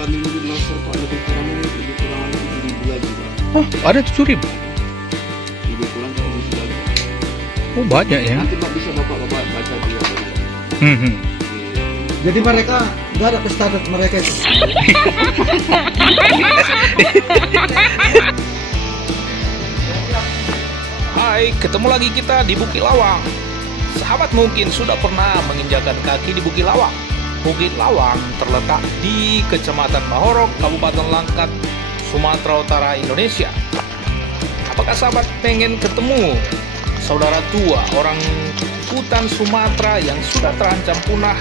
kami ini di Longsor Pak lebih kurang lagi 7.000 lagi Pak. Oh, ada 7.000. Lebih kurang 7.000 lagi. Oh, banyak ya. Nanti Pak bisa bapak baca juga Pak. Hmm. Jadi mereka nggak ada standar mereka itu. Hai, ketemu lagi kita di Bukit Lawang. Sahabat mungkin sudah pernah menginjakan kaki di Bukit Lawang. Bukit Lawang terletak di Kecamatan Bahorok, Kabupaten Langkat, Sumatera Utara, Indonesia. Apakah sahabat pengen ketemu saudara tua orang hutan Sumatera yang sudah terancam punah,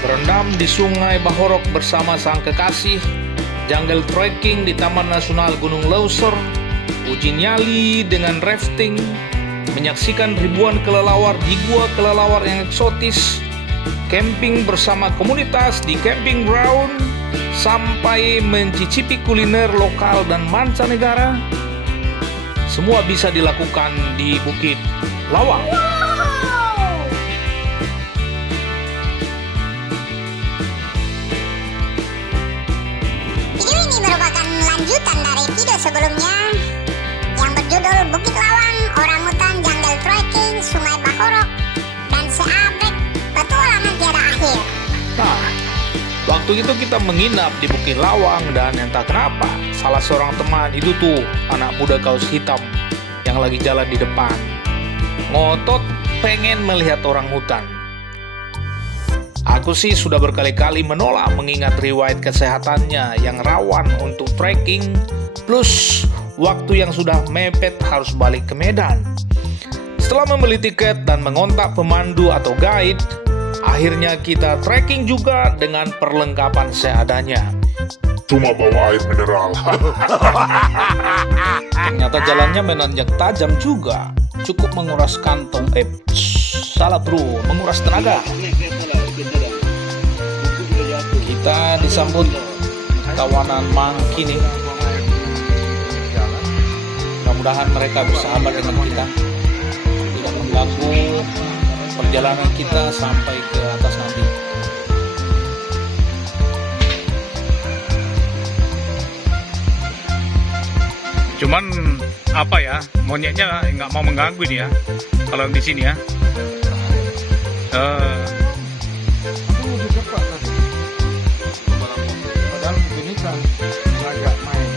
berendam di Sungai Bahorok bersama sang kekasih, jungle trekking di Taman Nasional Gunung Leuser, uji nyali dengan rafting, menyaksikan ribuan kelelawar di gua kelelawar yang eksotis, camping bersama komunitas di camping ground, sampai mencicipi kuliner lokal dan mancanegara, semua bisa dilakukan di Bukit Lawang. Video ini merupakan lanjutan dari video sebelumnya yang berjudul Bukit Lawang, Orangutan Jungle Trekking, Sungai Bahorok, dan seabek petualangan tiada akhir. Nah, waktu itu kita menginap di Bukit Lawang dan entah kenapa salah seorang teman itu tuh anak muda kaos hitam yang lagi jalan di depan ngotot pengen melihat orang hutan. Aku sih sudah berkali-kali menolak mengingat riwayat kesehatannya yang rawan untuk trekking, plus waktu yang sudah mepet harus balik ke Medan. Setelah membeli tiket dan mengontak pemandu atau guide, akhirnya kita trekking juga dengan perlengkapan seadanya. Cuma bawa air mineral. Ternyata jalannya menanjak tajam juga, cukup menguras kantong. Salah bro, menguras tenaga. Kita disambut kawanan mangki nih. Mudah-mudahan mereka bersahabat dengan kita, tidak mengganggu perjalanan kita sampai ke atas nanti. Cuman apa ya, monyetnya nggak mau mengganggu ini ya. Kalau di sini ya. Padahal begini kan agak main.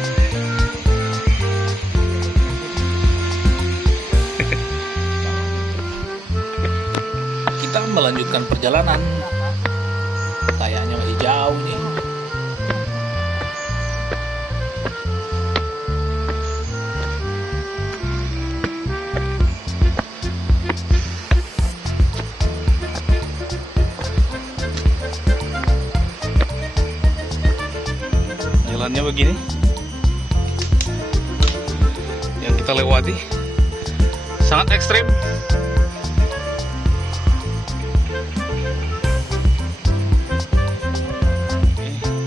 Kita melanjutkan perjalanan. Kayaknya masih jauh nih. Jalannya begini yang kita lewati sangat ekstrim.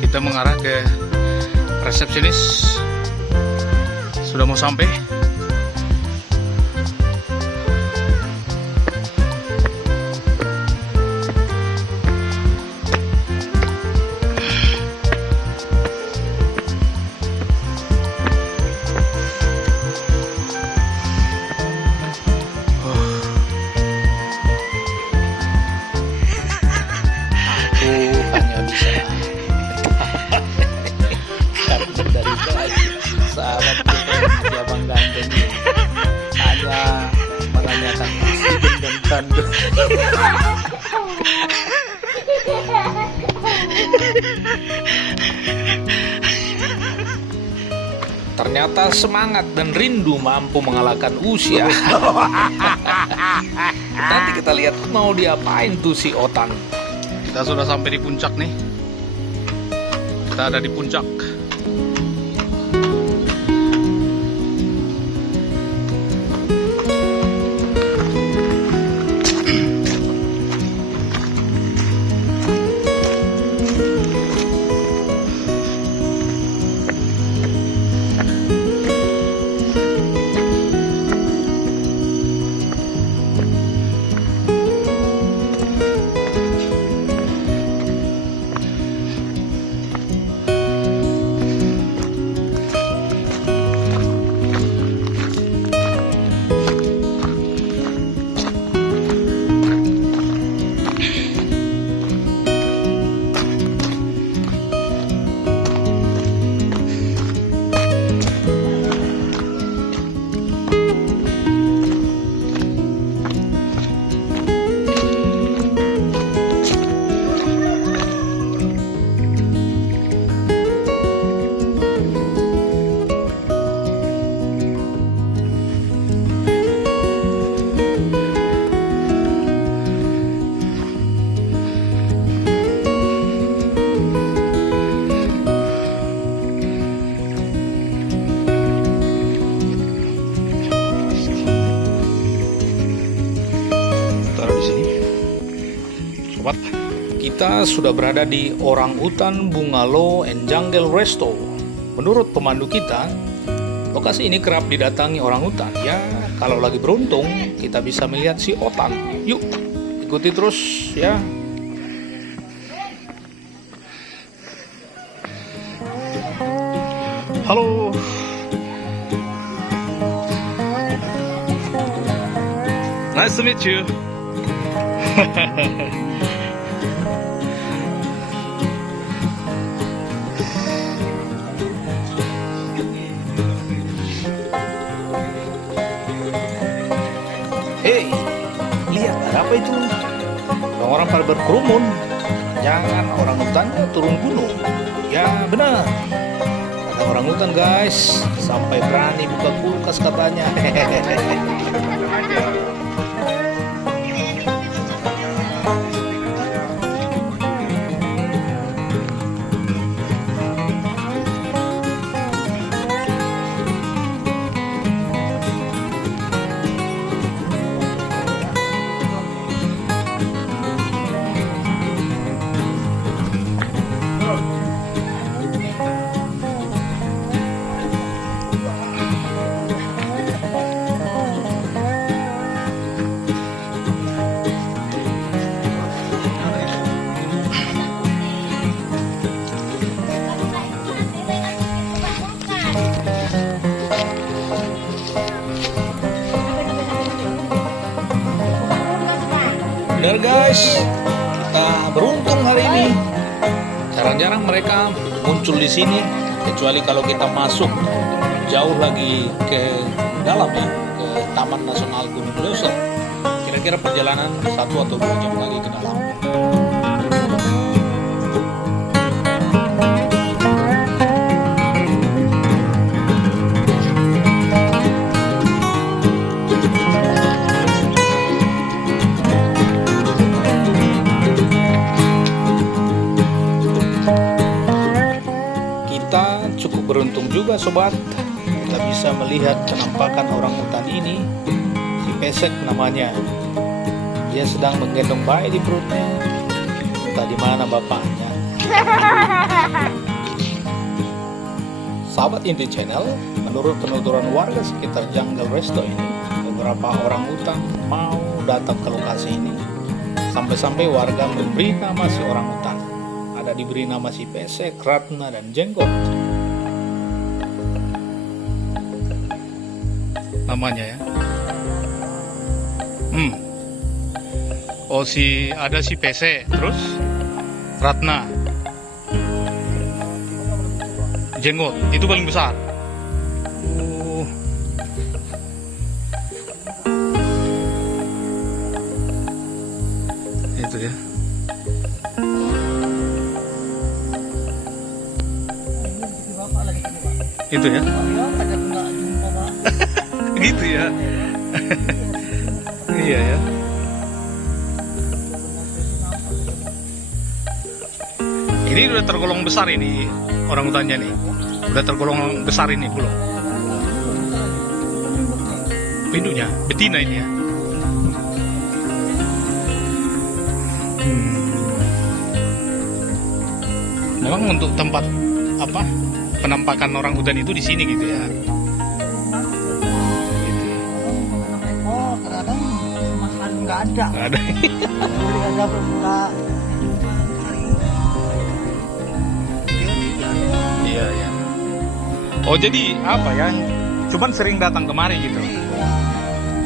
Kita mengarah ke resepsionis, sudah mau sampai. Hanya bisa karena dari baik sahabat kita si abang ganteng ini hanya menanyakan oksigen dan tanduk. Ternyata semangat dan rindu mampu mengalahkan usia. Nanti kita lihat mau diapain tuh si Otan. Kita sudah sampai di puncak nih. Kita ada di puncak. sobat. Kita sudah berada di Orangutan Bungalow and Jungle Resto. Menurut pemandu kita, lokasi ini kerap didatangi orangutan. Ya, kalau lagi beruntung, kita bisa melihat si otan. Yuk, ikuti terus ya. Halo. Nice to meet you. Hei, lihat ada apa itu? Orang-orang pada berkerumun. Jangan orangutannya turun gunung. Ya benar. Ada orangutan guys, sampai berani buka kulkas katanya. Benar guys, kita beruntung hari ini. Jarang-jarang mereka muncul di sini, kecuali kalau kita masuk jauh lagi ke dalam ya, ke Taman Nasional Gunung Leuser. Kira-kira perjalanan 1 atau 2 jam lagi ke dalam. Beruntung juga sobat, kita bisa melihat penampakan orangutan ini. Si Pesek namanya. Dia sedang menggendong bayi di perutnya. Entah di mana bapaknya. Sahabat Inti Channel, menurut penuturan warga sekitar Jungle Resto ini, beberapa orangutan mau datang ke lokasi ini. Sampai-sampai warga memberi nama si orangutan. Ada diberi nama si Pesek, Ratna, dan Jenggot. Namanya ya. Oh ada si PC, terus Ratna, Jenggot, itu paling besar. Itu ya. Itu ya. Gitu ya. Iya ya. Ini udah tergolong besar ini orangutannya nih. Udah tergolong besar ini belum? Induknya betina ini ya. Memang untuk tempat apa? Penampakan orangutan itu di sini gitu ya. Nggak ada. Nggak ada. Iya ya. Oh jadi apa ya? Cuman sering datang kemari gitu.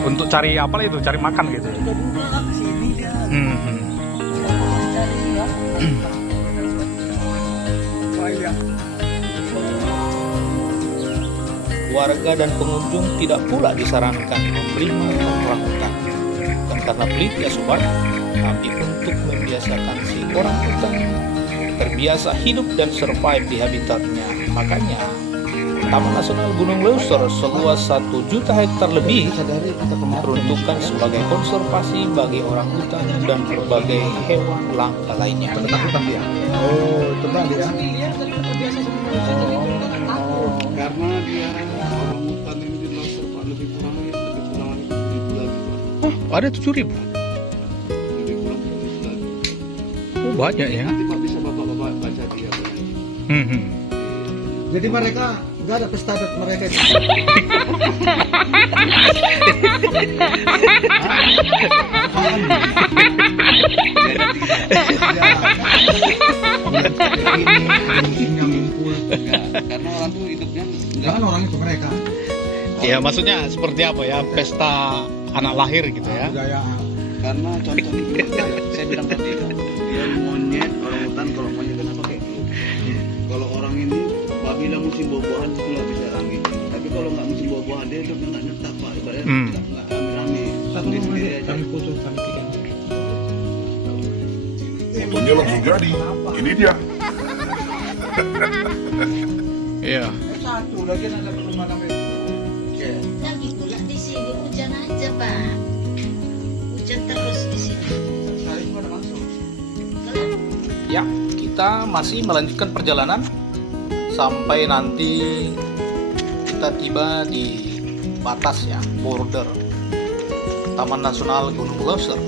Untuk cari apa itu? Cari makan gitu. Warga dan pengunjung tidak pula disarankan memberi makan orangutan. Bukan karena pelit ya sobat, tapi untuk membiasakan si orangutan terbiasa hidup dan survive di habitatnya. Makanya Taman Nasional Gunung Leuser seluas 1 juta hektar lebih diperuntukkan sebagai konservasi bagi orangutan dan berbagai hewan langka lainnya. Ketakutan dia. Oh, tenang dia. Karena dia orangutan ini di Leuser Pak lebih kurang lagi 7.000 lagi Pak. Oh, ada 7.000. Lebih kurang 7.000 lagi. Banyak ya. Nanti Pak bisa bapak baca dia. Jadi mereka nggak ada pesta adat mereka itu. Karena orang tuh hidupnya Jangan orang itu mereka. Ya maksudnya seperti apa ya, pesta anak lahir gitu ya. Budaya. karena contohnya saya bilang tadi kan, dia monyet orang hutan, kalau monyet kan pakai klub. Kalau orang ini apabila musim buah-buahan itu nggak bisa rame, tapi kalau nggak musim buah-buahan dia hidupnya nggak nyetap Pak, ibaratnya nggak rame-rame sendiri aja. Kami putus kami tiga. Fotonya langsung jadi. Ini dia. Iya. Satu lagi ada rumah kami. Lagi pula di sini hujan aja, Pak. Hujan terus di sini. Ya, kita masih melanjutkan perjalanan sampai nanti kita tiba di batas ya, border Taman Nasional Gunung Leuser.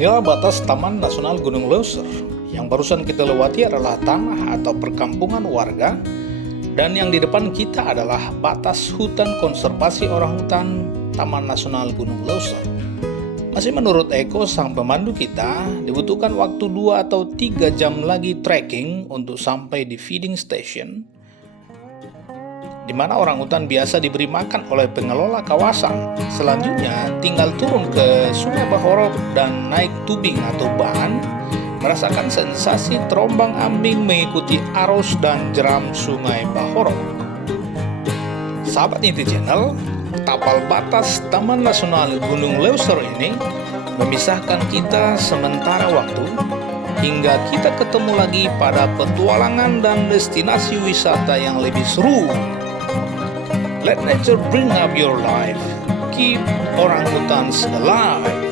Inilah batas Taman Nasional Gunung Leuser. Yang barusan kita lewati adalah tanah atau perkampungan warga, dan yang di depan kita adalah batas hutan konservasi orang hutan Taman Nasional Gunung Leuser. Masih menurut Eko, sang pemandu kita, dibutuhkan waktu 2 atau 3 jam lagi trekking untuk sampai di feeding station, di mana orang hutan biasa diberi makan oleh pengelola kawasan. Selanjutnya tinggal turun ke Sungai Bahorok dan naik tubing atau ban, merasakan sensasi terombang-ambing mengikuti arus dan jeram Sungai Bahorok. Sahabat Inti Channel, tapal batas Taman Nasional Gunung Leuser ini memisahkan kita sementara waktu hingga kita ketemu lagi pada petualangan dan destinasi wisata yang lebih seru. Let nature bring up your life. Keep orangutans alive.